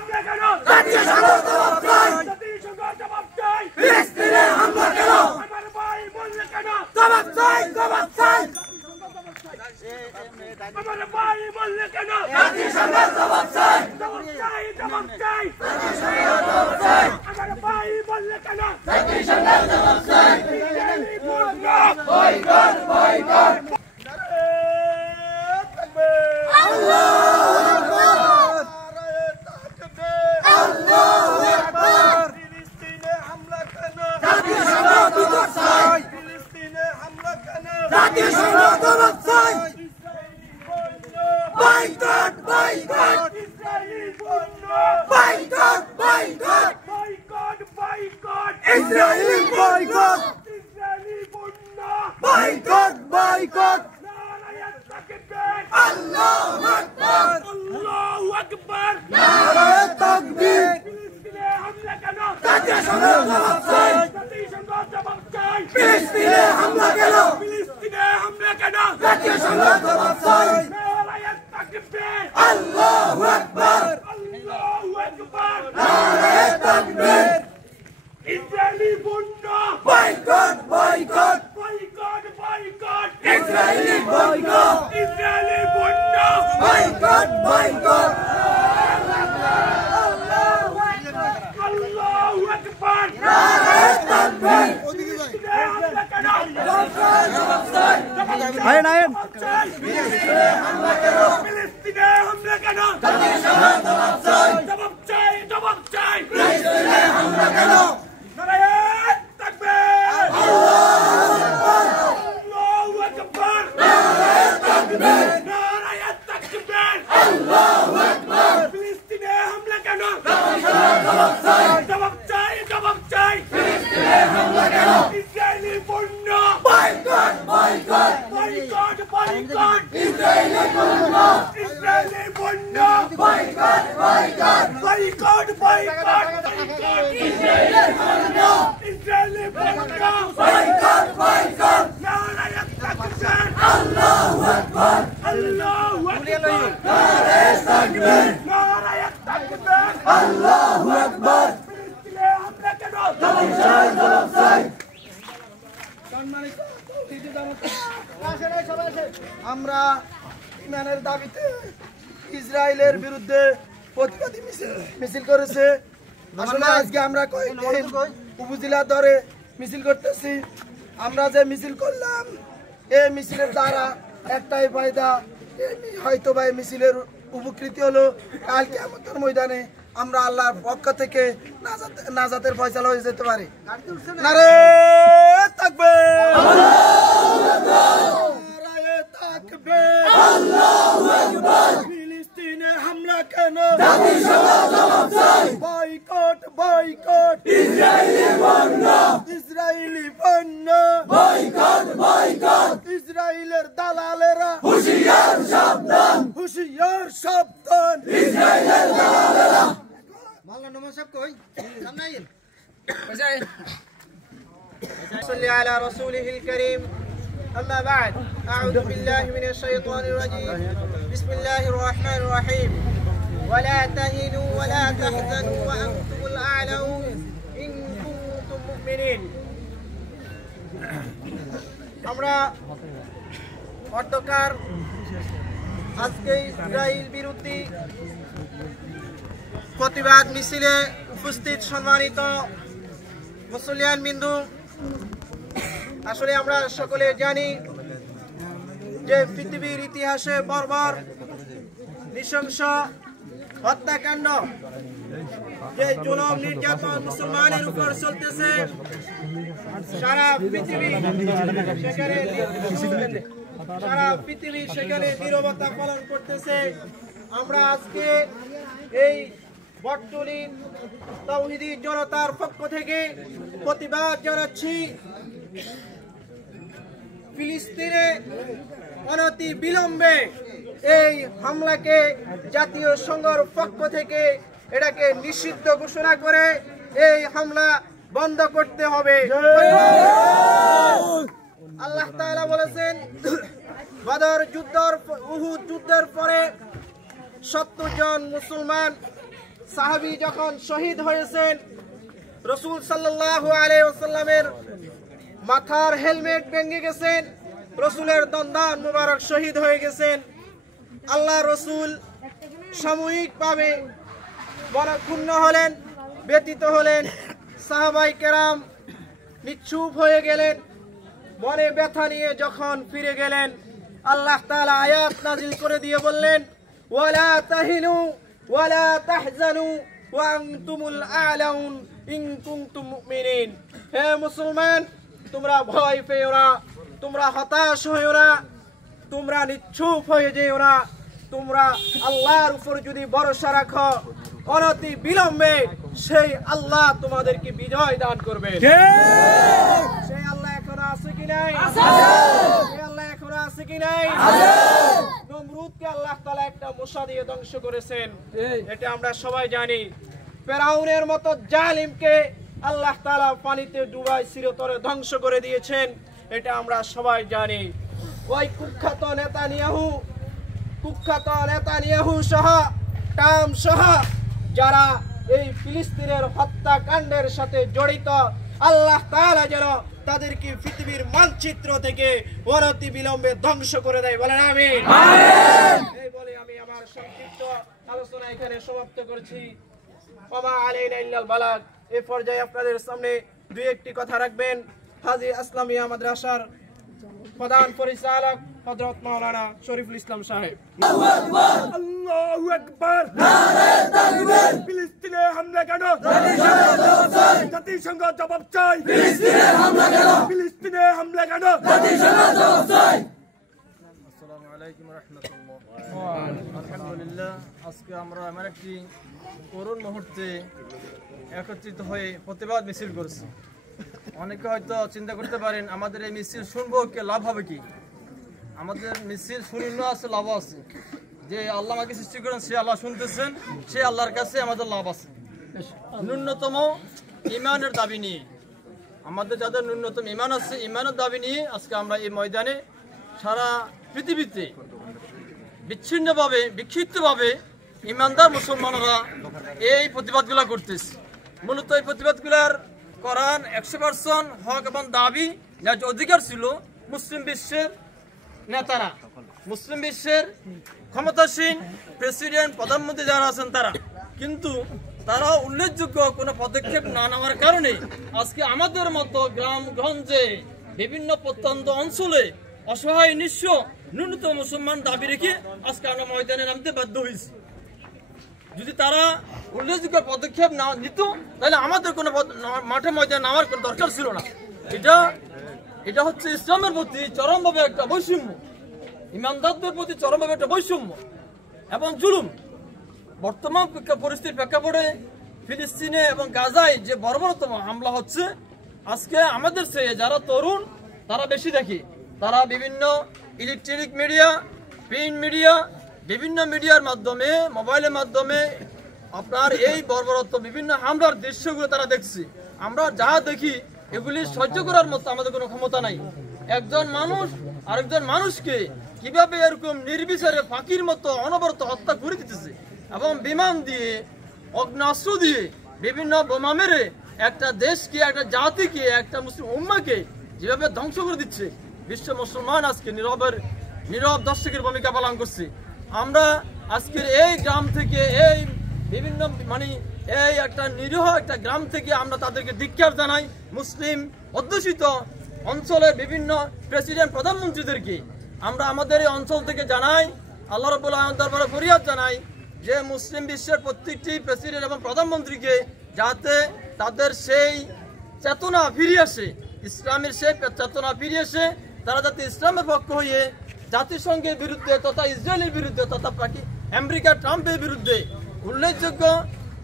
হামলা কেন জাতীয় সংঘ জবাব চাই জাতিসংঘ জবাব চাই ফিলিস্তিনে হামলা কেন আমার ভাই বললে কেন জবাব চাই জবাব চাই আমার ভাই বললে কেন জাতিসংঘ জবাব চাই জবাব চাই জবাব চাই জাতিসংঘ জবাব চাই আমার ভাই বললে কেন জাতিসংঘ জবাব চাই ইসরায়েলি পণ্য boycott boycott Boycott! Boycott! Israeli boycott! Boycott! Boycott! Boycott! Israeli boycott! Israeli boycott! Boycott! Narayat takbir! Allahu Akbar! Allahu Akbar! Narayat takbir! Filistine hamla kano! জাতীয় সংঘ জবাব চাই! জাতীয় সংঘ জবাব চাই! ফিলিস্তিনে হামলা কেন? ফিলিস্তিনে হামলা কেন? জাতীয় সংঘ জবাব চাই! Allahu Akbar! Allahu Akbar! Narayat takbir! Israeli পণ্য boycott! Boycott! Boycott! Boycott! Israeli পণ্য Israeli পণ্য boycott! Boycott! Allahu Akbar! Narayat takbir! Ayan, ayan. ফিলিস্তিনে হামলা কেন জাতীয় সংঘ জবাব চাই জবাব চাই জবাব চাই ফিলিস্তিনে হামলা কেন নারায়াত তাকবীর আল্লাহু আকবার নারায়াত তাকবীর নারায়াত তাকবীর আল্লাহু আকবার ফিলিস্তিনে হামলা কেন জাতীয় সংঘ জবাব চাই জবাব চাই জবাব চাই ফিলিস্তিনে হামলা কেন ইসরায়েলি পণ্য boycott boycott boycott boycott Israeli পণ্য Israeli পণ্য boycott boycott boycott boycott Israeli পণ্য Israeli পণ্য boycott boycott নারায়াত তাকবীর Allahu Akbar Allahu Akbar নারায়াত তাকবীর নারায়াত তাকবীর Allahu Akbar ফিলিস্তিনে হামলা কেন জবাব চাই জবাব চাই আমরা ইমানের দাবিতে ইসরায়েলের বিরুদ্ধে প্রতিবাদী মিছিল করেছে। আসলে আজকে আমরা কয়েকদিন উপজেলা ধরে মিছিল করতেছি। আমরা যে মিছিল করলাম এই মিছিলের দ্বারা একটাই ফায়দা, হয়তো বা এই মিছিলের উপকৃতি হলো কাল কিয়ামতের ময়দানে আমরা আল্লাহর পক্ষ থেকে নাজাতের ফয়সালা হয়ে যেতে পারে। নারায়াত তাকবীর নারায়াত তাকবীর আল্লাহু আকবার ফিলিস্তিনে হামলা কেন জাতীয় সংঘ জবাব চাই বয়কট বয়কট ইসরায়েলি পণ্য ইসরায়েলি পণ্য বয়কট বয়কট ইসরায়েলের দালালেরা হুঁশিয়ার সাবধান হুঁশিয়ার সাবধান ইসরায়েলের দালালেরা মাওলানা নমস্কার কই সামনে আইন صل على رسوله الكريم أما بعد أعوذ بالله من الشيطان الرجيم بسم الله الرحمن الرحيم ولا تهنوا ولا تحزنوا وأنتم الأعلون إن كنتم مؤمنين আমরা অর্ধকার আজকে ইসরায়েল বিরোধী প্রতিবাদ মিছিলে উপস্থিত সম্মানিত মুসলিয়ান বিন্দু, আসলে আমরা সকলে জানি যে পৃথিবীর ইতিহাসে বর্বর নৃশংস হত্যাকাণ্ড, যে জুলুম নির্যাতন মুসলমানের উপর চলতেছে সারা পৃথিবী সেখানে নীরবতা পালন করতেছে। আমরা আজকে এই বটতলী তাওহীদি জনতার পক্ষ থেকে প্রতিবাদ জানাচ্ছি। ফিলিস্তিনে অনতি বিলম্বে এই হামলাকে জাতীয় সংঘের পক্ষ থেকে এটাকে নিষিদ্ধ ঘোষণা করে এই হামলা বন্ধ করতে হবে। আল্লাহ তাআলা বলেছেন, বদর যুদ্ধের উহুদ যুদ্ধের পরে 70 জন মুসলমান সাহাবী যখন শহীদ হয়েছেন, রাসূল সাল্লাল্লাহু আলাইহি ওয়াসাল্লামের মাথার হেলমেট ভেঙে গেছেন, রাসূলের দন্দান মুবারক শহীদ হয়ে গেছেন। আল্লাহ রাসূল সাময়িকভাবে মনক্ষুণ্ণ হলেন, ব্যথিত হলেন। সাহাবায়ে কেরাম নিশ্চুপ হয়ে গেলেন। মনে ব্যথা নিয়ে যখন ফিরে গেলেন, আল্লাহ তাআলা আয়াত নাজিল করে দিয়ে বললেন, ওয়ালা তাহিনু ওয়ালা তাহজানু ওয়া আনতুমুল আ'লাউন ইন কুনতুম মুমিনিন। হে মুসলমান, তোমরা ভয় পেও না, তোমরা হতাশ হয়ো না, তোমরা নিশ্চুপ হয়ে যেও না। তোমরা আল্লাহর উপর যদি ভরসা রাখো, অনতি বিলম্বে সেই আল্লাহ তোমাদেরকে বিজয় দান করবে। সেই আল্লাহ এখনো আছে কি নাই? সেই আল্লাহ এখনো আছে কি নাই? নমরুদকে আল্লাহ তাআলা একটা মশা দিয়ে ধ্বংস করেছেন, এটা আমরা সবাই জানি। ফেরাউনের মতো জালিমকে আল্লাহ তাআলা পানিতে ডুবাই চিরতরে ধ্বংস করে দিয়েছেন, এটা আমরা সবাই জানি। ওই কুখ্যাত নেতানিয়াহু সহ টাম সহ যারা এই ফিলিস্তিনের হত্যাকাণ্ডের সাথে জড়িত, আল্লাহ তাআলা যেন তাদেরকে পৃথিবীর মানচিত্র থেকে অনতি বিলম্বে ধ্বংস করে দেয়, বলেন আমিন। এই বলে আমি আমার সংক্ষিপ্ত আলোচনা এখানে সমাপ্ত করছি। ওমা আলাইনা ইল্লাল বালাগ। এই পর্যায়ে আপনাদের সামনে দুই একটি কথা রাখবেন হাজী ইসলামিয়া মাদ্রাসার প্রধান পরিচালক হযরত মাওলানা শরীফুল ইসলাম সাহেব। আল্লাহু আকবার, নারে তাকবীর। ফিলিস্তিনে হামলা কেন? জাতিসংঘ জবাব চাই। ফিলিস্তিনে হামলা কেন? ফিলিস্তিনে হামলা কেন? জাতিসংঘ জবাব চাই। আসসালামু আলাইকুম ওয়া রাহমাতুল্লাহ। আলহামদুলিল্লাহ, আজকে আমরা এমন একটি করুণ মুহূর্তে একত্রিত হয়ে প্রতিবাদ মিছিল করছি। অনেকে হয়তো চিন্তা করতে পারেন আমাদের এই মিছিল শুনবো কে লাভ হবে কি? আমাদের মিছিল শুনলেও আছে, লাভ আছে। যে আল্লাহ আমাকে সৃষ্টি করেন সে আল্লাহ শুনতেছেন, সে আল্লাহর কাছে আমাদের লাভ আছে। ন্যূনতম ইমানের দাবি নিয়ে, আমাদের যাদের ন্যূনতম ইমান আছে, ইমানের দাবি নিয়ে আজকে আমরা এই ময়দানে সারা পৃথিবীতে বিচ্ছিন্নভাবে বিক্ষিপ্তভাবে ইমানদার মুসলমানরা এই প্রতিবাদগুলো করতেছে। মূলত এই প্রতিবাদগুলার করার 100% হক এবং দাবি যার অধিকার ছিল মুসলিম বিশ্বের নেতারা, মুসলিম বিশ্বের ক্ষমতাসীন প্রেসিডেন্ট, প্রধানমন্ত্রী যারা আছেন তারা। কিন্তু তারা উল্লেখযোগ্য কোনো পদক্ষেপ না নেওয়ার কারণে আজকে আমাদের মতো গ্রামগঞ্জে বিভিন্ন প্রত্যন্ত অঞ্চলে অসহায় নিঃস্ব ন্যূনতম মুসলমান দাবি রেখে আজকে আমরা ময়দানে নামতে বাধ্য হয়েছি। যদি তারা উল্লেখযোগ্য পদক্ষেপ না নিত তাহলে আমাদের কোনো মাঠে ময়দানে নামার কোনো দরকার ছিল না। এটা হচ্ছে ইসলামের প্রতি চরমভাবে একটা বৈষম্য, ইমানদারদের প্রতি চরমভাবে একটা বৈষম্য এবং জুলুম। বর্তমান পরিস্থিতির প্রেক্ষাপটে ফিলিস্তিনে এবং গাজায় যে বর্বরতম হামলা হচ্ছে, আজকে আমাদের চেয়ে যারা তরুণ তারা বেশি দেখে। তারা বিভিন্ন ইলেকট্রনিক মিডিয়া, প্রিন্ট মিডিয়া, বিভিন্ন মিডিয়ার মাধ্যমে, মোবাইলের মাধ্যমে আপনার এই বর্বরত বিভিন্ন হামলার দৃশ্যগুলো তারা দেখছে। আমরা যা দেখি এগুলি সহ্য করার মতো আমাদের কোনো ক্ষমতা নাই। একজন মানুষ আরেকজন মানুষকে কিভাবে এরকম নির্বিচারে ফাঁকির মতো অনবরত হত্যা করে দিতেছে এবং বিমান দিয়ে, অগ্নাস্ত্র দিয়ে, বিভিন্ন বোমা মেরে একটা দেশকে, একটা জাতিকে, একটা মুসলিম উম্মাকে যেভাবে ধ্বংস করে দিচ্ছে, বিশ্ব মুসলমান আজকে নীরব দর্শকের ভূমিকা পালন করছে। আমরা আজকের এই গ্রাম থেকে, এই বিভিন্ন এই একটা নিরীহ একটা গ্রাম থেকে আমরা তাদেরকে ধিক্কার জানাই। মুসলিম অধ্যুষিত অঞ্চলের বিভিন্ন প্রেসিডেন্ট, প্রধানমন্ত্রীদেরকে আমরা আমাদের এই অঞ্চল থেকে জানাই, আল্লাহ রাব্বুল আলামিনের দরবারে ফরিয়াদ জানাই যে মুসলিম বিশ্বের প্রত্যেকটি প্রেসিডেন্ট এবং প্রধানমন্ত্রীকে যাতে তাদের সেই চেতনা ফিরিয়ে আসে, ইসলামের সেই চেতনা ফিরিয়ে এসে তারা যাতে ইসলামের পক্ষ হয়ে জাতিসংঘের বিরুদ্ধে তথা ইসরায়েলের বিরুদ্ধে তথা আমেরিকা ট্রাম্পের বিরুদ্ধে উল্লেখযোগ্য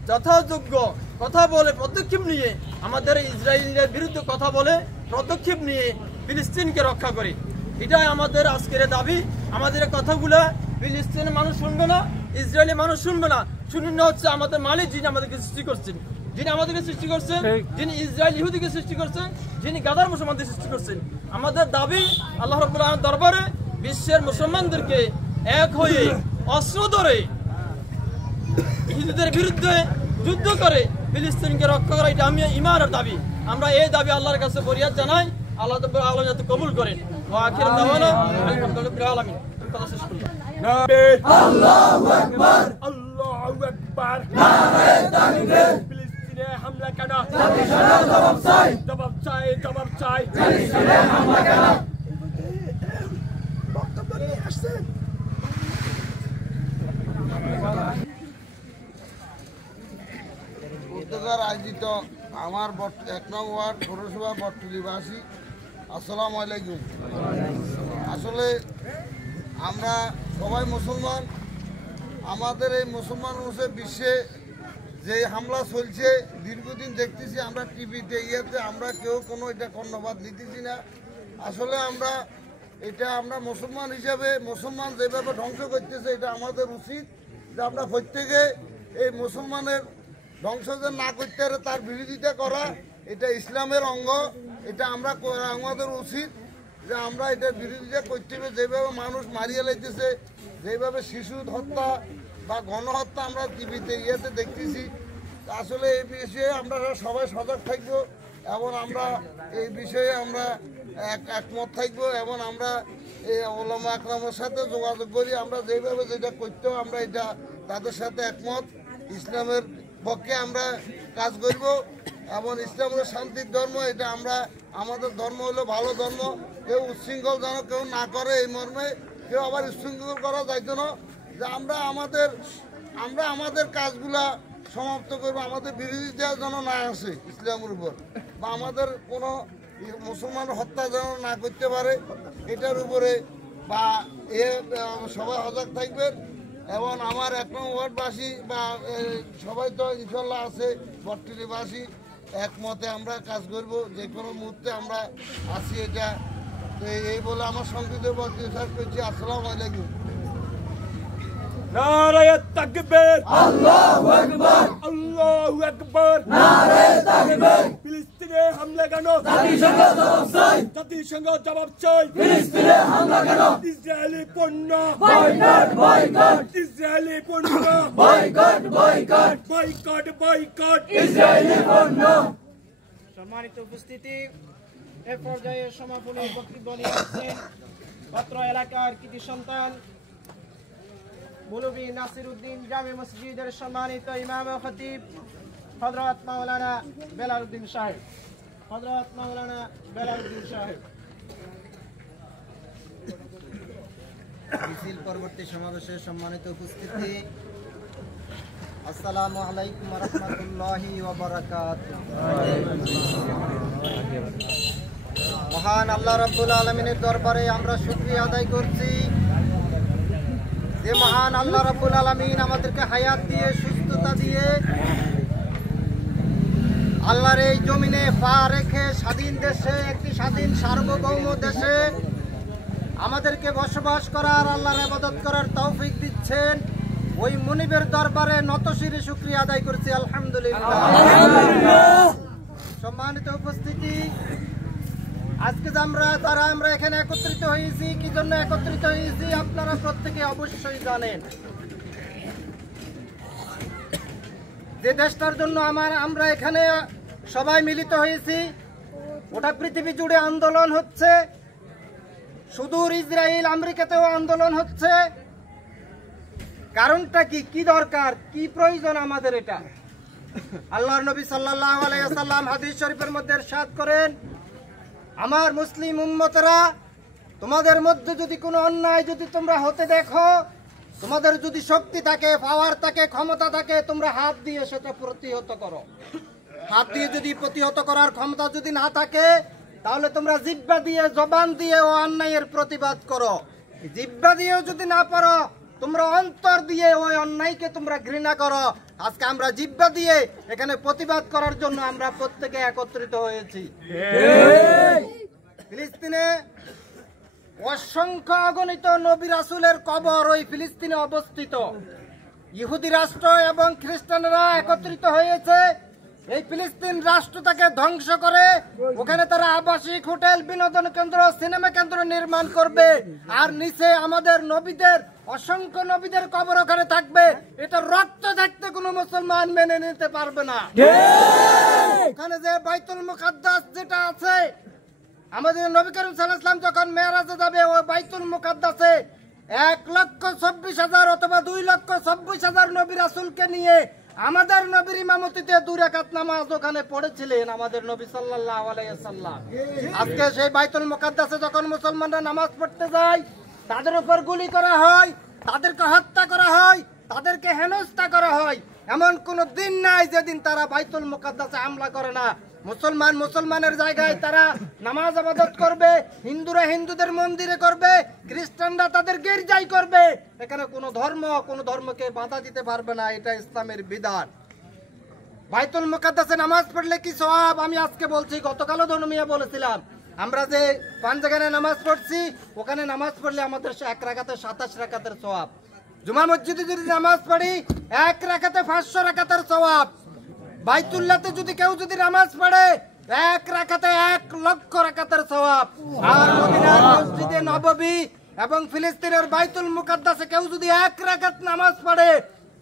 যথাযোগ্য কথা বলে পদক্ষেপ নিয়ে, আমাদের ইসরায়েলের বিরুদ্ধে কথা বলে পদক্ষেপ নিয়ে ফিলিস্তিনকে রক্ষা করে। এটাই আমাদের আজকের দাবি। আমাদের কথাগুলা ফিলিস্তিনের মানুষ শুনবে না, ইসরায়েলের মানুষ শুনবে না। শুনবে হচ্ছে আমাদের মালিক, যিনি আমাদেরকে সৃষ্টি করছেন, যিনি আমাদেরকে সৃষ্টি করছেন, যিনি ইসরায়েল ইহুদিকে সৃষ্টি করছেন, যিনি গাদার মুসলমানদের সৃষ্টি করছেন। আমাদের দাবি আল্লাহ রাব্বুল আলামিনের দরবারে বিশ্বের মুসলমানদেরকে এক হয়ে অস্ত্র ধরে হিন্দুদের বিরুদ্ধে যুদ্ধ করে ফিলিস্তিনকে রক্ষা করা, এটা আমি ইমানের দাবি। আমরা এই দাবি আল্লাহর কাছে ফরিয়াদ জানাই, আল্লাহ তাআলা যাতে কবুল করেন। ওয়া আখিরু দাওয়ানা আলহামদুলিল্লাহি আলামিন। কথা শেষ করলাম। আল্লাহু আকবার, আল্লাহু আকবার, নারে তাকবীর। ফিলিস্তিনে হামলা কেন? জাতিসংঘ জবাব চাই, জবাব চাই, জবাব চাই। ফিলিস্তিনে হামলা কেন? বক্তব্য নিয়ে আসছেন। পত্রিকার আয়োজিত আমার ১ নং ওয়ার্ড পৌরসভা বটতলীবাসী, আসসালামু আলাইকুম। আসলে আমরা সবাই মুসলমান। আমাদের এই মুসলমান বিশ্বে যে হামলা চলছে দীর্ঘদিন দেখতেছি আমরা টিভিতে, আমরা কেউ কোনো এটা কর্ণপাত নিতেছি না। আসলে আমরা মুসলমান হিসাবে, মুসলমান যেভাবে ধ্বংস করতেছে, এটা আমাদের উচিত যে আমরা প্রত্যেকে এই মুসলমানের ধ্বংস যে না করতে পারে তার বিরোধিতা করা, এটা ইসলামের অঙ্গ। এটা আমাদের উচিত যে আমরা এটার বিরোধিতা করতে হবে। যেভাবে মানুষ মারিয়ে লাইতেছে, যেভাবে শিশু হত্যা বা গণহত্যা আমরা টিভিতে দেখতেছি, আসলে এই বিষয়ে আমরা সবাই সজাগ থাকবো এবং আমরা এই বিষয়ে আমরা একমত থাকবো এবং আমরা এই ওলামা আকরামের সাথে যোগাযোগ করি। আমরা যেভাবে যেটা করতে আমরা এটা তাদের সাথে একমত। ইসলামের পক্ষে আমরা কাজ করব এবং ইসলাম হলো শান্তির ধর্ম। এটা আমাদের ধর্ম হলো ভালো ধর্ম। কেউ উচ্ছৃঙ্খল যেন কেউ না করে, এই মর্মে কেউ আবার উচ্ছৃঙ্খল করা যাইতো না। যে আমরা আমাদের কাজগুলা সমাপ্ত করবো, আমাদের বিরোধিতা যেন না আসে ইসলামের উপর, বা আমাদের কোনো মুসলমান হত্যা যেন না করতে পারে, এটার উপরে বা সবাই সজাগ থাকবেন। এবং আমার ১ নং ওয়ার্ডবাসী বা সবাই তো ইনশাল্লাহ আছে, বটতলীবাসী একমতে আমরা কাজ করব। যে কোনো মুহূর্তে আমরা আছি এটা। তো এই বলে আমার সংক্ষিপ্ত বক্তব্য শেষ করছি। আসসালামু আলাইকুম। নারে তাকবীর, আল্লাহু আকবার, আল্লাহু আকবার, নারে তাকবীর। ফিলিস্তিনে হামলা কেন? জাতিসংঘ জবাব চাই, জাতিসংঘ জবাব চাই। ফিলিস্তিনে হামলা কেন? ইসরায়েলি পণ্য বয়কট, বয়কট, ইসরায়েলি পণ্য boycott, boycott, boycott, boycott, Israeli পণ্য। সম্মানিত উপস্থিতি, এ পর্যায়ে সমাপনী বক্তব্য নিয়ে আসছেন অত্র এলাকার কৃতি সন্তান মৌলভী নাসির উদ্দিন জামে মসজিদের সম্মানিত ইমাম ও খতিব হযরত মাওলানা বেলাল উদ্দিন সাহেব। হযরত মাওলানা বেলাল উদ্দিন সাহেব। মিছিল পরবর্তী সমাবেশের সম্মানিত উপস্থিতি, আসসালামু আলাইকুম ওয়া রাহমাতুল্লাহি ওয়া বারাকাতুহু। মহান আল্লাহ রাব্বুল আলামিনের দরবারে আমরা শুকরিয়া আদায় করছি যে মহান আল্লাহ রাব্বুল আলামিন আমাদেরকে হায়াত দিয়ে, সুস্থতা দিয়ে আল্লাহর এই জমিনে পা রেখে স্বাধীন দেশে, একটি স্বাধীন সার্বভৌম দেশে আমাদেরকে বসবাস করার, আল্লাহর ইবাদত করার তৌফিক দিচ্ছেন। ওই মুনিবের দরবারে নতশিরে শুকরিয়া আদায় করছি, আলহামদুলিল্লাহ। সম্মানিত উপস্থিতি, আজকে আমরা এখানে একত্রিত হয়েছি, কি জন্য একত্রিত হয়েছি আপনারা প্রত্যেকে অবশ্যই জানেন। যে দেশটার জন্য আমরা এখানে সবাই মিলিত হয়েছি, ওটা পৃথিবী জুড়ে আন্দোলন হচ্ছে, সুদূর ইসরায়েল আমেরিকাতেও আন্দোলন হচ্ছে। কারণটা কি, কি দরকার, কি প্রয়োজন আমাদের এটা? আল্লাহর নবী সাল্লাল্লাহু আলাইহি ওয়াসাল্লাম হাদিস শরীফের মধ্যে ইরশাদ করেন, আমার মুসলিম উম্মতেরা, তোমাদের মধ্যে যদি কোনো অন্যায় যদি তোমরা হতে দেখো, তোমাদের যদি শক্তি থাকে, পাওয়ার থাকে, ক্ষমতা থাকে, তোমরা হাত দিয়ে সেটা প্রতিহত করো। হাত দিয়ে যদি প্রতিহত করার ক্ষমতা যদি না থাকে, তাহলে তোমরা জিহ্বা দিয়ে, জবান দিয়ে ও অন্যায়ের প্রতিবাদ করো। জিহ্বা দিয়েও যদি না পারো, তোমরা অন্তর দিয়ে ওই অন্যায়কে তোমরা ঘৃণা করো। আজকে আমরা জিহ্বা দিয়ে এখানে প্রতিবাদ করার জন্য আমরা প্রত্যেকে একত্রিত হয়েছি। ফিলিস্তিনে অসংখ্য অগণিত নবী রাসূলের কবর ওই ফিলিস্তিনে অবস্থিত। ইহুদি রাষ্ট্র এবং খ্রিস্টানরা একত্রিত হয়েছে এই ফিলিস্তিন রাষ্ট্রটাকে ধ্বংস করে ওখানে তারা আবাসিক হোটেল, বিনোদন কেন্দ্র, সিনেমা কেন্দ্র নির্মাণ করবে, আর নিচে আমাদের নবীদের, অসংখ্য নবীদের কবর ওখানে থাকবে। এটা রক্ত দেখতে কোনো মুসলমান মেনে নিতে পারবে না। ওখানে যে বাইতুল মুকাদ্দাস যেটা আছে, আমাদের নবী করিম সাল্লাল্লাহু আলাইহি ওয়াসাল্লাম যখন মেরাজে যাবে ওই বাইতুল মুকাদ্দাসে 1,26,000 অথবা 2,26,000 নবী রাসূলকে নিয়ে আমাদের নবীর ইমামতিতে 2 রাকাত নামাজ ওখানে পড়েছিলেন আমাদের নবী সাল্লাল্লাহু আলাইহি ওয়াসাল্লাম। আজকে সেই বাইতুল মুকাদ্দাসে যখন মুসলমানরা নামাজ পড়তে যায় তাদের উপর গুলি করা হয়, তাদেরকে হত্যা করা হয়, তাদেরকে হেনস্থা করা হয়। এমন কোন দিন নাই যেদিন তারা বাইতুল মুকাদ্দাসে হামলা করে না। মুসলমানের জায়গায় তারা নামাজ ইবাদত করবে, হিন্দুরা হিন্দুদের মন্দিরে করবে, খ্রিস্টানরা তাদের গির্জায় করবে। এখানে কোনো ধর্মকে বাধা দিতে পারবে না, এটা ইসলামের বিধান। বাইতুল মুকাদ্দাসে নামাজ পড়লে কি সওয়াব আমি আজকে বলছি, গতকালও ধর্মিয়া বলেছিলাম। আমরা যে 5 জায়গায় নামাজ পড়ছি ওখানে নামাজ পড়লে আমাদের 1 রাকাতে 27 রাকাতের সওয়াব। জুমা মসজিদে যদি নামাজ পড়ি 1 রাকাতে 500 রাকাতের সওয়াব। বাইতুল্লাহতে যদি কেউ নামাজ পড়ে 1 রাকাতে 1,00,000 রাকাতের সওয়াব। আর মদিনার মসজিদে নববী এবং ফিলিস্তিনের বাইতুল মুকাদ্দাসে কেউ যদি 1 রাকাত নামাজ পড়ে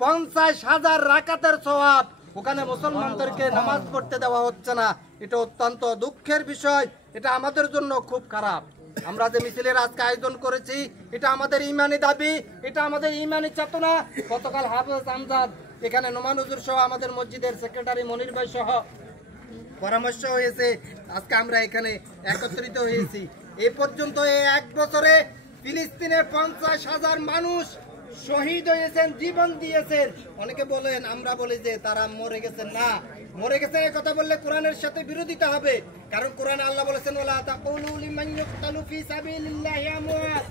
50,000 রাকাতের সওয়াব। ওখানে মুসলমানদেরকে নামাজ পড়তে দেওয়া হচ্ছে না, এটা অত্যন্ত দুঃখের বিষয়। এটা আমাদের জন্য খুব খারাপ। আমরা যে মিছিলের আজকে আয়োজন করেছি এটা আমাদের ইমানি দাবি, এটা আমাদের ইমানি চেতনা। গতকাল হাফেজ আমজাদ এখানে নোমান হুজুর সহ আমাদের মসজিদের সেক্রেটারি মনির ভাই সহ পরামর্শ হয়েছে, আজকে আমরা এখানে একত্রিত হয়েছি। এই পর্যন্ত এই 1 বছরে ফিলিস্তিনে 50,000 মানুষ শহীদ হয়েছেন, জীবন দিয়েছেন। অনেকে বলেন, আমরা বলি যে তারা মরে গেছেন। না, মরে গেছে এই কথা বললে কোরআনের সাথে বিরোধিতা হবে। কারণ কোরআনে আল্লাহ বলেছেন ওয়ালা তাকুলু লিমান ইউকতালু ফি সাবিলিল্লাহি আমওয়াত,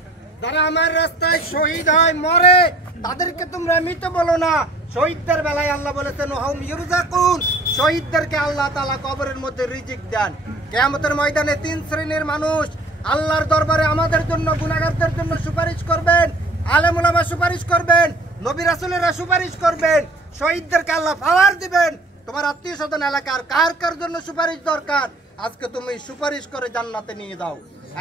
যারা আমার রাস্তায় শহীদ হয় মরে তাদেরকে তোমরা মৃত বলো না। শহীদদের বেলায় আল্লাহ বলেছেন ওয়াহুম ইউরযাকুন, শহীদদেরকে আল্লাহ তাআলা কবরের মধ্যে রিজিক দেন। কিয়ামতের ময়দানে 3 শ্রেণীর মানুষ আল্লাহর দরবারে আমাদের জন্য, গুনাহগারদের জন্য সুপারিশ করবেন। আলেম ওলামা সুপারিশ করবেন, নবী রাসূলেরা সুপারিশ করবেন, শহীদদেরকে আল্লাহ পাওয়ার দিবেন। তোমার আত্মীয় স্বজন এলাকার কার জন্য সুপারিশ দরকার, আজকে তুমি সুপারিশ করে জান্নাতে নিয়ে যাও।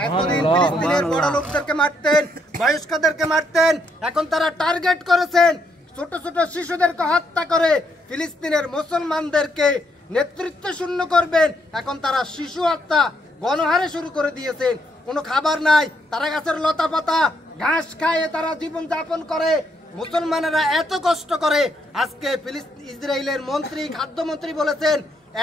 এতদিন ফিলিস্তিনের বড় লোকদেরকে মারতেন, বয়স্কদেরকে মারতেন, এখন তারা টার্গেট করেছেন ছোট ছোট শিশুদেরকে হত্যা করে ফিলিস্তিনের মুসলমানদেরকে নেতৃত্ব শূন্য করবেন। এখন তারা শিশু হত্যা গণহারে শুরু করে দিয়েছেন। কোনো খাবার নাই, তারা গাছের লতা পাতা ঘাস খায় তারা জীবন যাপন করে। মুসলমানেরা এত কষ্ট করে। আজকে ইসরায়েলের মন্ত্রী, খাদ্যমন্ত্রী বলেছেন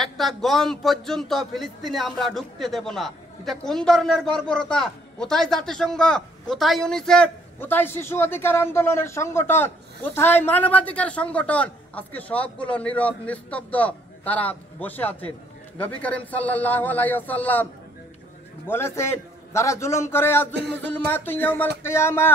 একটা গম পর্যন্ত ফিলিস্তিনে আমরা ঢুকতে দেব না। এটা কোন ধরনের বর্বরতা? কোথায় জাতিসংঘ, কোথায় ইউনিসেফ, কোথায় শিশু অধিকার আন্দোলনের সংগঠন, কোথায় মানবাধিকার সংগঠন? আজকে সবগুলো নীরব নিস্তব্ধ, তারা বসে আছেন। নবী করিম সাল্লাল্লাহু আলাইহি ওয়াসাল্লাম বলেছেন যারা জুলুম করে আয-যুলমু যুলমাতুন ইয়াউমাল কিয়ামা,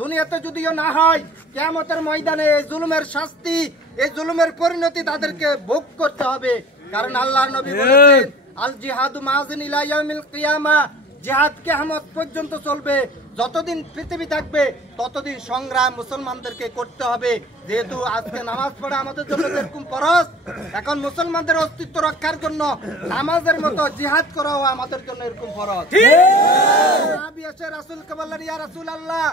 দুনিয়াতে যদিও না হয় কিয়ামতের ময়দানে এই জুলুমের শাস্তি, এই জুলুমের পরিণতি তাদেরকে ভোগ করতে হবে। কারণ আল্লাহর নবী বলেছেন আল জিহাদু মাযিন ইলা ইয়াউমিল কিয়ামা, জিহাদ কিয়ামত পর্যন্ত চলবে। যতদিন পৃথিবী থাকবে ততদিন সংগ্রাম মুসলমানদেরকে করতে হবে। যেহেতু আজকে নামাজ পড়া আমাদের জন্য যেরকম ফরজ, এখন মুসলমানদের অস্তিত্ব রক্ষার জন্য নামাজের মতো জিহাদ করাও আমাদের জন্য এরকম ফরজ। সাহাবী এসে রাসূলকে বললেন ইয়া রাসূলুল্লাহ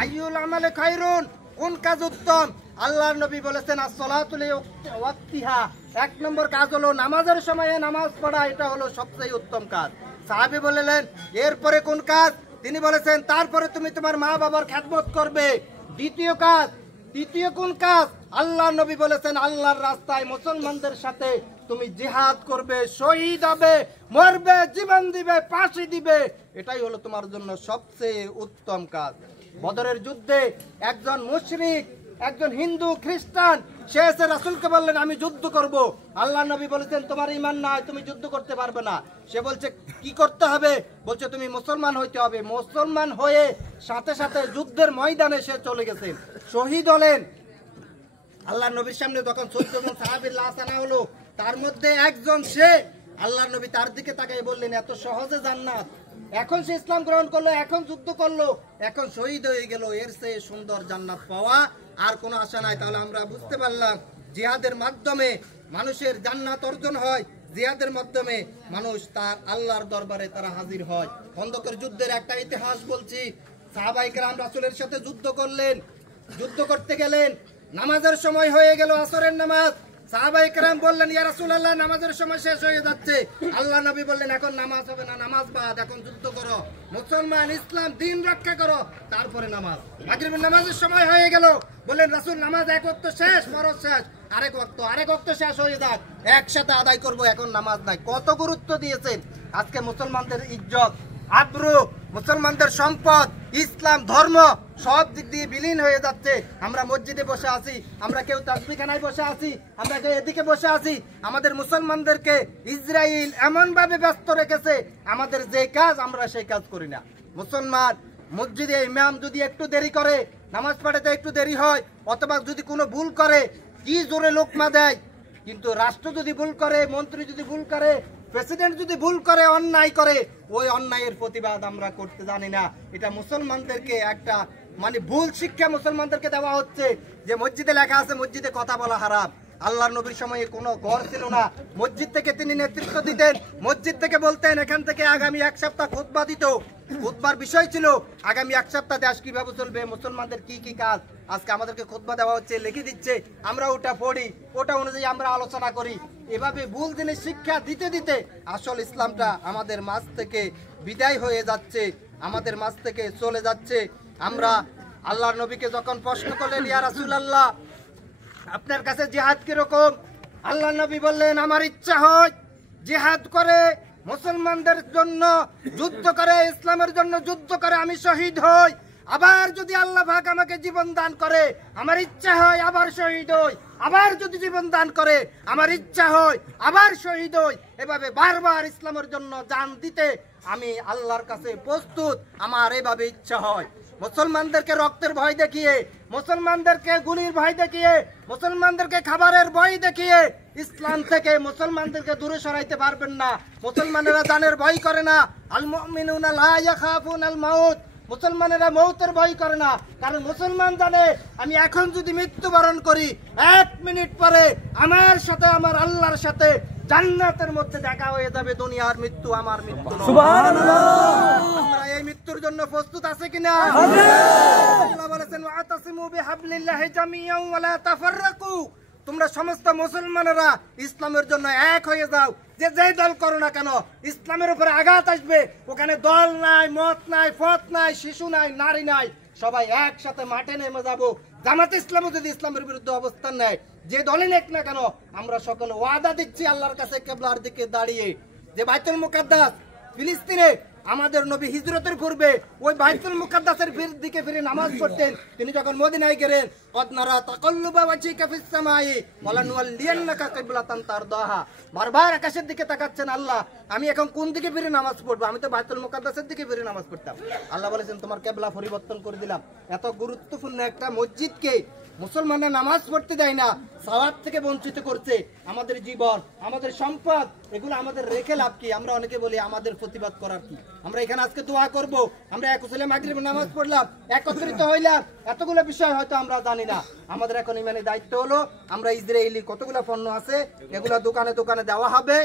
আইয়ুল আমালি খায়রুন, কোন কাজ উত্তম? আল্লাহর নবী বলেছেন as-সালাতু লিওয়াক্তিহা, 1 নম্বর কাজ হলো নামাজের সময়ে নামাজ পড়া, এটা হলো সবচেয়ে উত্তম কাজ। সাহাবী বললেন এরপরে কোন কাজ? তিনি বলেছেন তারপরে তুমি তোমার মা বাবার খেদমত করবে। দ্বিতীয় কোন কাজ? আল্লাহর নবী বলেছেন আল্লাহর রাস্তায় মুসলমানদের সাথে তুমি জিহাদ করবে, শহীদ হবে, মরবে, জীবন দিবে, ফাঁসি দিবে, এটাই হলো তোমার জন্য সবচেয়ে উত্তম কাজ। বদরের যুদ্ধে একজন মুশরিক, একজন হিন্দু খ্রিস্টান, সে এসে রাসূলকে বললেন আমি যুদ্ধ করব। আল্লাহ নবী বলেছেন তোমার ঈমান নাই, তুমি যুদ্ধ করতে পারবে না। সে বলছে কি করতে হবে? বলছে তুমি মুসলমান হইতে হবে। মুসলমান হয়ে সাথে সাথে যুদ্ধের ময়দানে সে চলে গেছেন, শহীদ হলেন। আল্লাহ নবীর সামনে যখন 14 জন সাহাবীর লাশ আনা হলো, তার মধ্যে একজন, সে আল্লাহ নবী তার দিকে তাকাই বললেন এত সহজে জান্নাত। এখন সে ইসলাম গ্রহণ করলো, এখন যুদ্ধ করলো, এখন শহীদ হয়ে গেল, এর চেয়ে সুন্দর জান্নাত পাওয়া আর কোনো আশা নাই। তাহলে আমরা বুঝতে পারলাম জিহাদের মাধ্যমে মানুষের জান্নাত অর্জন হয়, জিহাদের মাধ্যমে মানুষ তার আল্লাহর দরবারে তারা হাজির হয়। খন্দকের যুদ্ধের একটা ইতিহাস বলছি। সাহাবায়ে কেরাম রাসূলের সাথে যুদ্ধ করলেন, যুদ্ধ করতে গেলেন, নামাজের সময় হয়ে গেল, আসরের নামাজ। সাহাবায়ে কেরাম বললেন, ইয়া রাসূলুল্লাহ, নামাজের সময় শেষ হয়ে যাচ্ছে। আল্লাহ নবী বললেন, এখন নামাজ হবে না, নামাজ বাদ, এখন যুদ্ধ করো, মুসলমান ইসলাম দিন রক্ষা করো, তারপরে নামাজ। মাগরিবের নামাজের সময় হয়ে গেল, বললেন রাসূল, নামাজ এক ওয়াক্ত শেষ, ফরজ শেষ, আরেক ওয়াক্ত শেষ হয়ে যাক, একসাথে আদায় করব, এখন নামাজ নাই। কত গুরুত্ব দিয়েছেন। আজকে মুসলমানদের ইজ্জত, আব্রু, মুসলমানদের সম্পদ, ইসলাম ধর্ম সব দিক দিয়ে বিলীন হয়ে যাচ্ছে। আমরা মসজিদে বসে আছি, আমরা কেউ তাসবিহখানায় বসে আছি, আমরা কেউ এদিকে বসে আছি। আমাদের মুসলমানদেরকে ইসরায়েল এমন ভাবে ব্যস্ত রেখেছে, আমাদের যে কাজ আমরা সেই কাজ করি না। মুসলমান মসজিদে ইমাম যদি একটু দেরি করে, নামাজ পড়াতে একটু দেরি হয়, অথবা যদি কোনো ভুল করে, কি জোরে লোকমা দেয়। কিন্তু রাষ্ট্র যদি ভুল করে, মন্ত্রী যদি ভুল করে, প্রেসিডেন্ট যদি ভুল করে, অন্যায় করে, ওই অন্যায়ের প্রতিবাদ আমরা করতে জানি না। এটা মুসলমানদেরকে একটা ভুল শিক্ষা মুসলমানদেরকে দেওয়া হচ্ছে, যে মসজিদে লেখা আছে মসজিদে কথা বলা হারাম। আল্লাহর নবীর সময়ে কোনো ঘর ছিল না, মসজিদ থেকে তিনি নেতৃত্ব দিতেন, মসজিদ থেকে বলতেন এখান থেকে আগামী এক সপ্তাহ খুতবা দিত। খুতবার বিষয় ছিল আগামী এক সপ্তাহ দেশ কিভাবে চলবে, মুসলমানদের কি কি কাজ। আজকে আমাদেরকে খুতবা দেওয়া হচ্ছে, লিখে দিচ্ছে, আমরা ওটা পড়ি, ওটা অনুযায়ী আমরা আলোচনা করি। এভাবে ভুল জিনিস শিক্ষা দিতে দিতে আসল ইসলামটা আমাদের মাঝ থেকে বিদায় হয়ে যাচ্ছে, আমাদের মাঝ থেকে চলে যাচ্ছে। আমরা আল্লাহর নবীকে যখন প্রশ্ন করলেন, ইয়া রাসূলুল্লাহ, আপনার কাছে জিহাদ কিরকম? আল্লাহর নবী বললেন, আমার ইচ্ছা হয় জিহাদ করে, মুসলমানদের জন্য যুদ্ধ করে, ইসলামের জন্য যুদ্ধ করে আমি শহীদ হই। আবার যদি আল্লাহ পাক আমাকে জীবন দান করে, আমার ইচ্ছা হয় আবার শহীদ হই। আবার যদি জীবন দান করে, আমার ইচ্ছা হয় আবার শহীদ হই। এভাবে বারবার ইসলামের জন্য জান দিতে আমি আল্লাহর কাছে প্রস্তুত, আমার এভাবে ইচ্ছা হয়। মুসলমানদেরকে রক্তের ভয় দেখিয়ে, মুসলমানদেরকে গুলির ভয় দেখিয়ে, মুসলমানদেরকে খাবারের ভয় দেখিয়ে ইসলাম থেকে মুসলমানদেরকে দূরে সরাইতে পারবেন না। মুসলমানেরা জানের ভয় করে না। আল মুমিনুনা লা ইয়াখাফুনাল মাউত, মুসলমানেরা মৌতের ভয় করে না, কারণ মুসলমান জানে আমি এখন যদি মৃত্যুবরণ করি, 1 মিনিট পরে আমার সাথে, আমার আল্লাহর সাথে জান্নাতের মধ্যে দেখা হয়ে যাবে। দুনিয়ার মৃত্যু আমার মৃত্যু নয়। সুবহানাল্লাহ। আমরা এই মৃত্যুর জন্য প্রস্তুত আছে কিনা? আল্লাহ বলেছেন, ওয়াতাসিমু বিহাবলিল্লাহি জামিআন ওয়া লা তাফাররাকু, তোমরা সমস্ত মুসলমানেরা ইসলামের জন্য এক হয়ে যাও। যে দল করো না কেন, ইসলামের উপরে আঘাত আসবে, ওখানে দল নাই, মত নাই, পথ নাই, শিশু নাই, নারী নাই, সবাই একসাথে মাঠে নেমে যাব। জামাত ইসলামও যদি ইসলামের বিরুদ্ধে অবস্থান নেয়, যে দলে নেক না কেন, আমরা সকলে ওয়াদা দিচ্ছি আল্লাহর কাছে কিবলার দিকে দাঁড়িয়ে, যে বাইতুল মুকাদ্দাস ফিলিস্তিনে আমাদের নবী হিজরতের পূর্বে ওই বাইতুল মুকাদ্দাসের দিকে ফিরে নামাজ পড়তেন। তিনি যখন মদিনায় গেলেন, কদ নারা তাকাল্লুবা ওয়াজহিকা ফিস সামাই ওয়ালানুওয়াল্লিয়ান্নাকা কিবলাতান তারদাহা, বারবার আকাশের দিকে তাকাচ্ছেন, আল্লাহ আমি এখন কোন দিকে ফিরে নামাজ পড়বো? আমি তো বাইতুল মুকাদ্দাসের দিকে ফিরে নামাজ পড়তাম। আল্লাহ বলেছেন, তোমার কিবলা পরিবর্তন করে দিলাম। এত গুরুত্বপূর্ণ একটা মসজিদকে মুসলমানরা নামাজ পড়তে দেয় না, সাওয়াব থেকে বঞ্চিত করছে। আমাদের জীবন, আমাদের সম্পদ, এগুলো আমাদের রেখে লাভ কি? আমরা অনেকে বলি আমাদের প্রতিবাদ করার কি? আমরা এখানে আজকে দোয়া করব, আমরা এক ছেলে মাগরিবের নামাজ পড়লাম, একত্রিত হইলাম, এতগুলো বিষয় হয়তো আমরা জানি না। আমাদের এখন ইমানি দায়িত্ব হলো, আমরা ইসরায়েলি কতগুলো পণ্য আছে এগুলো দোকানে দোকানে দেওয়া হবে।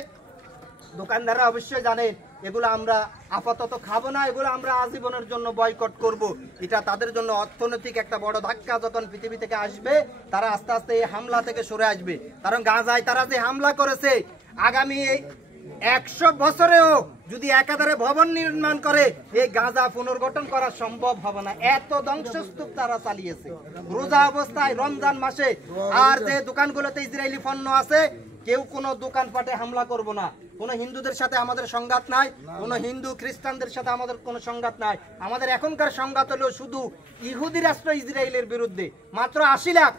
দোকানদাররা অবশ্যই জানে এগুলো আমরা আপাতত খাবো না, এগুলো আমরা আজীবনের জন্য বয়কট করব। এটা তাদের জন্য অর্থনৈতিক একটা বড় ধাক্কা। যখন পৃথিবী থেকে আসবে, তারা আস্তে আস্তে এই হামলা থেকে সরে আসবে। কারণ গাজায় তারা যে হামলা করেছে, আগামী 100 বছরেও যদি একাধারে ভবন নির্মাণ করে, এই গাজা পুনর্গঠন করা সম্ভব হবে না। এত ধ্বংসস্তূপ তারা চালিয়েছে রোজা অবস্থায়, রমজান মাসে। আর যে দোকানগুলোতে ইসরায়েলি পণ্য আছে, কেউ কোনো দোকানপাটে হামলা করব না। কোনো হিন্দুদের সাথে আমাদের সংঘাত নাই, কোনো হিন্দু খ্রিস্টানদের সাথে আমাদের কোনো সংঘাত নাই। আমাদের এখনকার সংঘাত হলো শুধু ইহুদি রাষ্ট্র ইসরায়েলের বিরুদ্ধে। মাত্র 80 লাখ,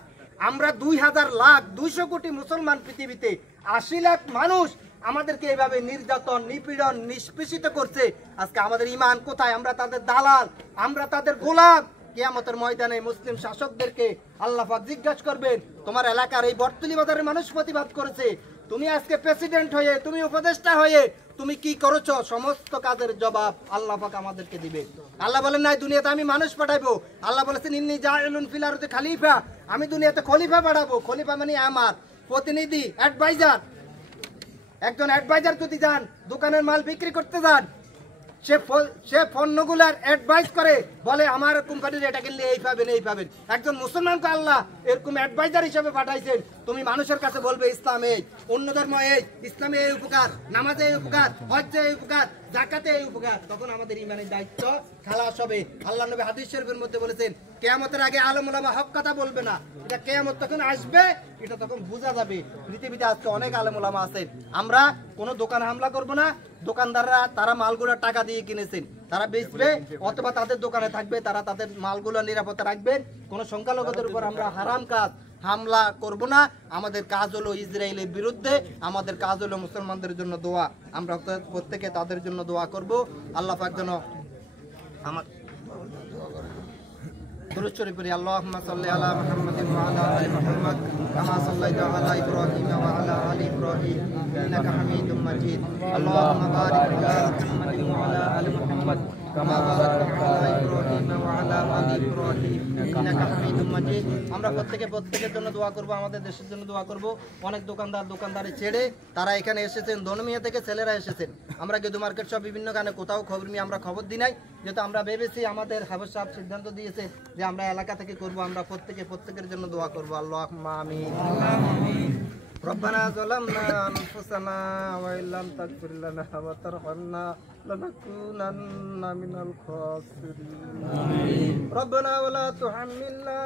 আমরা 2,000,000,200 কোটি মুসলমান পৃথিবীতে, 80 লাখ মানুষ আমাদেরকে এভাবে নির্যাতন, নিপীড়ন, নিষ্পেষিত করছে। আজকে আমাদের ঈমান কোথায়? আমরা তাদের দালাল, আমরা তাদের গোলাম। কিয়ামতের ময়দানে মুসলিম শাসকদেরকে আল্লাহ পাক জিজ্ঞাসা করবেন, তোমার এলাকার এই বটতলী বাজারের মানুষ প্রতিবাদ করেছে, তুমি আজকে প্রেসিডেন্ট হয়ে, তুমি উপদেষ্টা হয়ে তুমি কি করেছো? সমস্ত কাজের জবাব আল্লাহ পাক আমাদেরকে দিবে। আল্লাহ বলেন নাই দুনিয়াতে আমি মানুষ পাঠাবো। আল্লাহ বলেছেন, ইন্নী জাইলুন ফিল আরদি খলিফা, আমি দুনিয়াতে খলিফা পাঠাবো। খলিফা মানে আমার। প্রতিনিধি অ্যাডভাইজার, একজন অ্যাডভাইজার যদি যান দোকানের মাল বিক্রি করতে যান, সে পণ্যগুলার অ্যাডভাইস করে, বলে আমার কোম্পানির এটা কিনলে এই পাবেন এই পাবেন। একজন মুসলমানকে আল্লাহ এরকম অ্যাডভাইজার হিসেবে পাঠাইছেন, তুমি মানুষের কাছে বলবে ইসলাম এই, অন্য ধর্ম এই, ইসলামে এই উপকার, নামাজে এই উপকার, হজ্জে এই উপকার, যাকাতে এই উপকার, তখন আমাদের ইমানের দায়িত্ব খালাস হবে। আল্লাহ নবী হাদিস শরীফের মধ্যে বলেছেন কিয়ামতের আগে আলেম ওলামা হক কথা বলবে না, এটা কিয়ামত তখন আসবে, এটা তখন বোঝা যাবে। পৃথিবীতে আজকে অনেক আলেম ওলামা আছেন, আমরা কোনো দোকানে হামলা করব না, দোকানদাররা তারা মালগুলো টাকা দিয়ে কিনেছেন, তারা বেচবে অথবা তাদের দোকানে থাকবে, তারা তাদের মালগুলো নিরাপত্তা রাখবেন। কোনো সংখ্যালঘুদের উপর আমরা হারাম কাজ হামলা করব না। আমাদের কাজ হলো ইসরায়েলের বিরুদ্ধে, আমাদের কাজ হলো মুসলমানদের জন্য দোয়া, আমরা প্রত্যেকে তাদের জন্য দোয়া করব। আল্লাহ পাক যেন আমার দুরূদ শরীফ পড়ি, আল্লাহুম্মা সাল্লি আলা মুহাম্মাদিন ওয়া আলা আলি মুহাম্মাদ কামা সাল্লাইতা আলা ইব্রাহিম ওয়া আলা আলি ইব্রাহিম ইন্নাকা হামিদুম মাজিদ। আল্লাহুম্মা বারিক আলা মুহাম্মাদিন ওয়া আলা আলি মুহাম্মাদ কামা বারাকতা আলা ইব্রাহিম ওয়া আলা আলি ইব্রাহিম ইন্নাকা হামিদুম মাজিদ। আমরা প্রত্যেকের জন্য দোয়া করব, আমাদের দেশের জন্য দোয়া করব। অনেক দোকানদারি ছেড়ে তারা এখানে এসেছেন, দনমিয়া থেকে ছেলেরা এসেছেন। আমরা গেদু মার্কেট সব বিভিন্ন গানে কোথাও খবর নিয়ে আমরা খবর দিই নাই, যেহেতু আমরা ভেবেছি আমাদের হাফেজ সাহেব সিদ্ধান্ত দিয়েছে যে আমরা এলাকা থেকে করব, আমরা প্রত্যেকের জন্য দোয়া করব। আল্লাহুম্মা আমিন। রব্বানা যালামনা আনফুসানা ওয়া ইল্লাম তাগফির লানা ওয়া তারহামনা লানাকুনান্না মিনাল খাসিরিন। আমিন। রব্বানা ওয়া লা তুহাম্মিলনা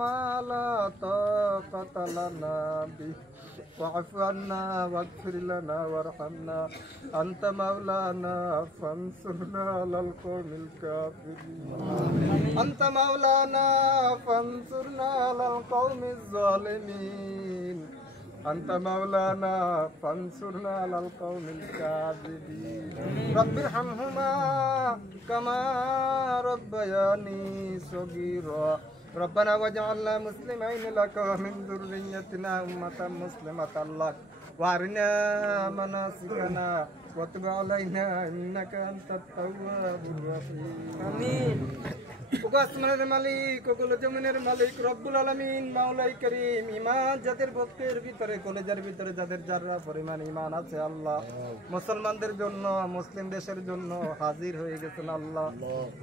মা লা তাকাতা লানা বিহি واعف عنا واغفر لنا وارحمنا أنت مولانا فانصرنا على القوم الكافرين. أنت مولانا فانصرنا على القوم الظالمين. أنت مولانا فانصرنا على القوم الكافرين. رب ارحمهما كما ربياني صغيرا. ربنا واجعلنا مسلمين لك ومن ذريتنا أمة مسلمة لك وارنا مناسكنا وتب علينا إنك أنت التواب الرحيم. آمين. আসমানের মালিক, ওগুলো জমিনের মালিক, রব্বুল আলামিন, মাওলাই করিম, ইমান যাদের ভক্তের ভিতরে কলেজার ভিতরে যাদের যারা পরিমাণ ইমান আছে আল্লাহ, মুসলমানদের জন্য, মুসলিম দেশের জন্য হাজির হয়ে গেছেন আল্লাহ।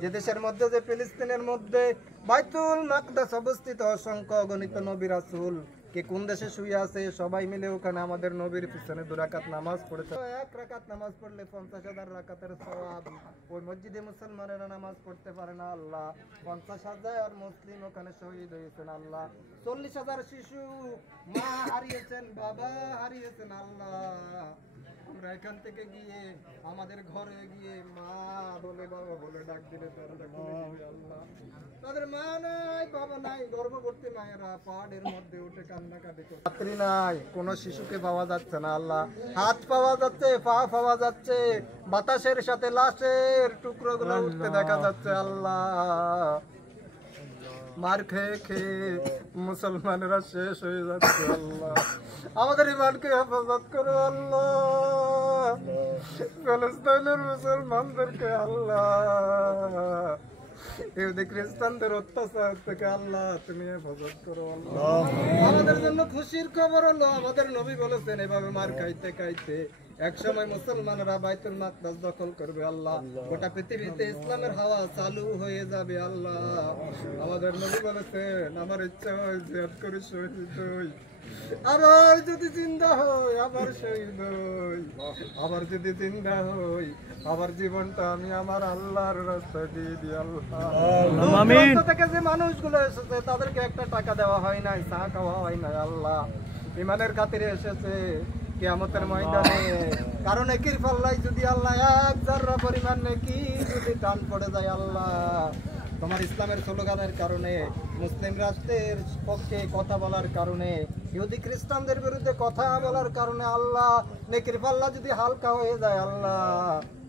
যে দেশের মধ্যে, যে ফিলিস্তিনের মধ্যে বাইতুল মাকদাস অবস্থিত, অসংখ্য অগণিত নবী রাসূল কে কোন দেশে শুয়ে আছে, সবাই মিলে ওখানে আমাদের নবীর পিছনে 2 রাকাত নামাজ পড়েছে। 1 রাকাত নামাজ পড়লে 50,000 রাকাতের সওয়াব। ওই মসজিদে মুসলমানেরা নামাজ পড়তে পারে না আল্লাহ, 50,000 মুসলিম ওখানে শহীদ হয়েছেন আল্লাহ। 40,000 শিশু মা হারিয়েছেন, বাবা হারিয়েছেন আল্লাহ। আমরা এখান থেকে গিয়ে আমাদের ঘরে গিয়ে মা বলে বাবা বলে ডাক দিলে তারা আল্লাহ, তাদের মা নাই বাবা নাই, গর্ভবতী মায়েরা পাহাড়ের মধ্যে উঠে কান্নাকাটি করে, রাত্রি নাই, কোনো শিশুকে পাওয়া যাচ্ছে না আল্লাহ। হাত পাওয়া যাচ্ছে, পা পাওয়া যাচ্ছে, বাতাসের সাথে লাশের টুকরোগুলো উঠতে দেখা যাচ্ছে আল্লাহ। মার খেয়ে খেয়ে মুসলমানেরা শেষ হয়ে যাচ্ছে আল্লাহ। আমাদের ইমানকে হেফাজত করো আল্লাহ, ফিলিস্তিনের মুসলমানদেরকে আল্লাহ, ইহুদি খ্রিস্টানদের অত্যাচার থেকে আল্লাহ তুমি হেফাজত করো আল্লাহ। আমাদের জন্য খুশির খবর হলো, আমাদের নবী বলেছেন এভাবে মার খাইতে খাইতে একসময় মুসলমানরা বাইতুল মাকদাস দখল করবে আল্লাহ, গোটা পৃথিবীতে ইসলামের হাওয়া চালু হয়ে যাবে আল্লাহ। আমাদের নবী বলেছেন আমার ইচ্ছা হয় জিহাদ করে শহীদ হই, আবার যদি জিন্দা হই আবার শহীদ হই, আবার যদি জিন্দা হই আমার জীবনটা আমি আমার আল্লাহর রাস্তায় দিয়ে দিই আল্লাহ। আমিন। থেকে যে মানুষগুলো এসেছে তাদেরকে একটা টাকা দেওয়া হয় নাই, চা খাওয়া হয় নাই আল্লাহ, ইমানের খাতিরে এসেছে। কিয়ামতের ময়দানে কারণ নেকির পাল্লায় যদি আল্লাহ 1 যারা পরিমাণ নেকি যদি টান পড়ে যায় আল্লাহ, তোমার ইসলামের স্লোগানের কারণে, মুসলিম রাষ্ট্রের পক্ষে কথা বলার কারণে, ইহুদি খ্রিস্টানদের বিরুদ্ধে কথা বলার কারণে আল্লাহ নেকির পাল্লা যদি হালকা হয়ে যায় আল্লাহ,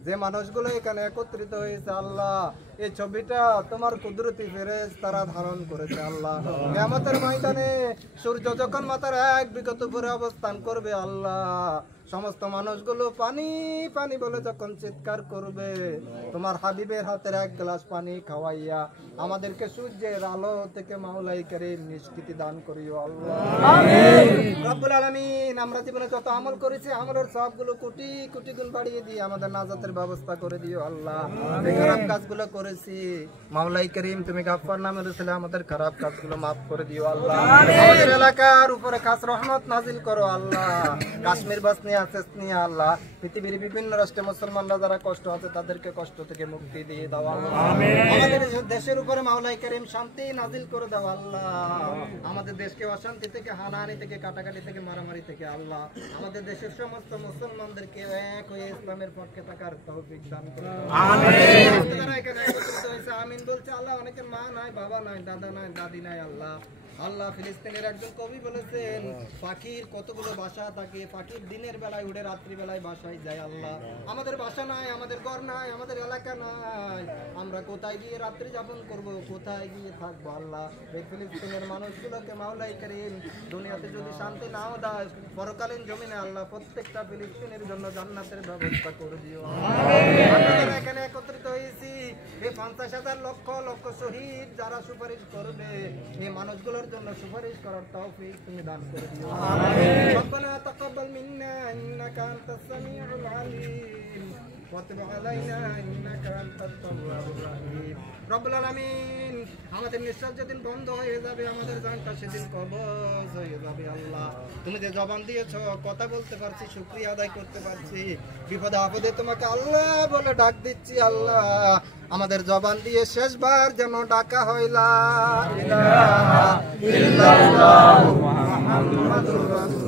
যে মানুষগুলো এখানে একত্রিত হয়েছে আল্লাহ, এই ছবিটা তোমার কুদরতি ফেরেশতা তারা ধারণ করেছে আল্লাহ। কিয়ামতের ময়দানে সূর্য যখন মাথার 1 বিঘত উপরে অবস্থান করবে আল্লাহ, সমস্ত মানুষগুলো পানি পানি বলে যখন চিৎকার করবে, তোমার হাবিবের হাতের এক গ্লাস পানি খাওয়াইয়া আমাদেরকে সূর্যের আলো থেকে মাওলাই কারীম নিষ্কৃতি দান করিও আল্লাহ। রব্বুল আলামিন, আমরা জীবনে যত আমল করেছি আমলের সবগুলো কোটি কোটি গুণ বাড়িয়ে দিয়ে আমাদের নাজাতের ব্যবস্থা করে দিও আল্লাহ। এই খারাপ কাজগুলো করেছি মাওলাই কারীম তুমি গাফফার নামের রসুলে আমাদের খারাপ কাজগুলো মাফ করে দিও আল্লাহ। আমাদের এলাকার উপরে খাস রহমত নাজিল করো আল্লাহ। কাশ্মীর বসনিয়া চেচনিয়া আল্লাহ, পৃথিবীর বিভিন্ন রাষ্ট্রে মুসলমানরা যারা কষ্ট আছে তাদেরকে কষ্ট থেকে মুক্তি দিয়ে দাও আল্লাহ। আমাদের দেশের উপরে মাওলাই কারীম শান্তি নাজিল করে দাও আল্লাহ। আমাদের দেশকে অশান্তি থেকে, হানাহানি থেকে, কাটাকাটি থেকে, মারামারি থেকে আল্লাহ আমাদের দেশের সমস্ত মুসলমানদেরকে এক হয়ে ইসলামের পক্ষে থাকার তৌফিক দান করো আমিন। যারা এখানে একত্রিত হয়েছে আমিন বলছে আল্লাহ। অনেকের মা নাই, বাবা নাই, দাদা নাই, দাদি নাই আল্লাহ। আল্লাহ ফিলিস্তিনের একজন কবি বলেছেন পাখির কতগুলো বাসা থাকে, পাখির দিনের বেলায় উড়ে রাত্রি বেলায় বাসায় যায় আল্লাহ। আমাদের বাসা নাই, আমাদের ঘর নাই, আমাদের এলাকা নাই, আমরা কোথায় গিয়ে রাত্রি যাপন করব, কোথায় গিয়ে থাকবো আল্লাহ। এই ফিলিস্তিনের মানুষগুলোকে মাওলাই কারীম দুনিয়াতে যদি শান্তি নাও দেয়, পরকালীন জমিনে আল্লাহ প্রত্যেকটা ফিলিস্তিনের জন্য জান্নাতের ব্যবস্থা করে দিও। আমরা এখানে একত্রিত হয়েছি এই 50,000 লক্ষ লক্ষ শহীদ যারা সুপারিশ করবে, এই মানুষগুলোর জন্য সুপারিশ করার তৌফিক তুমি দান করে দিও আমিন। রব্বানা তাকাব্বাল মিন্না ইন্নাকা আনতাস সামিউল আলিম ওয়া তুব আলাইনা ইন্নাকা আনতাত তাওয়াবুর রহিম। রব্বুল আলামিন, আমাদের নিঃশ্বাস যেদিন বন্ধ হয়ে যাবে, আমাদের জানটা সেদিন কবজ হয়ে যাবে আল্লাহ। তুমি যে জবান দিয়েছো, কথা বলতে পারছি, শুকরিয়া আদায় করতে পারছি, বিপদে আপদে তোমাকে আল্লাহ বলে ডাক দিচ্ছি আল্লাহ। আমাদের জবান দিয়ে শেষবার যেন ডাকা হইলা ইলাহা ইল্লাল্লাহু মুহাম্মাদুর রাসূলুল্লাহ।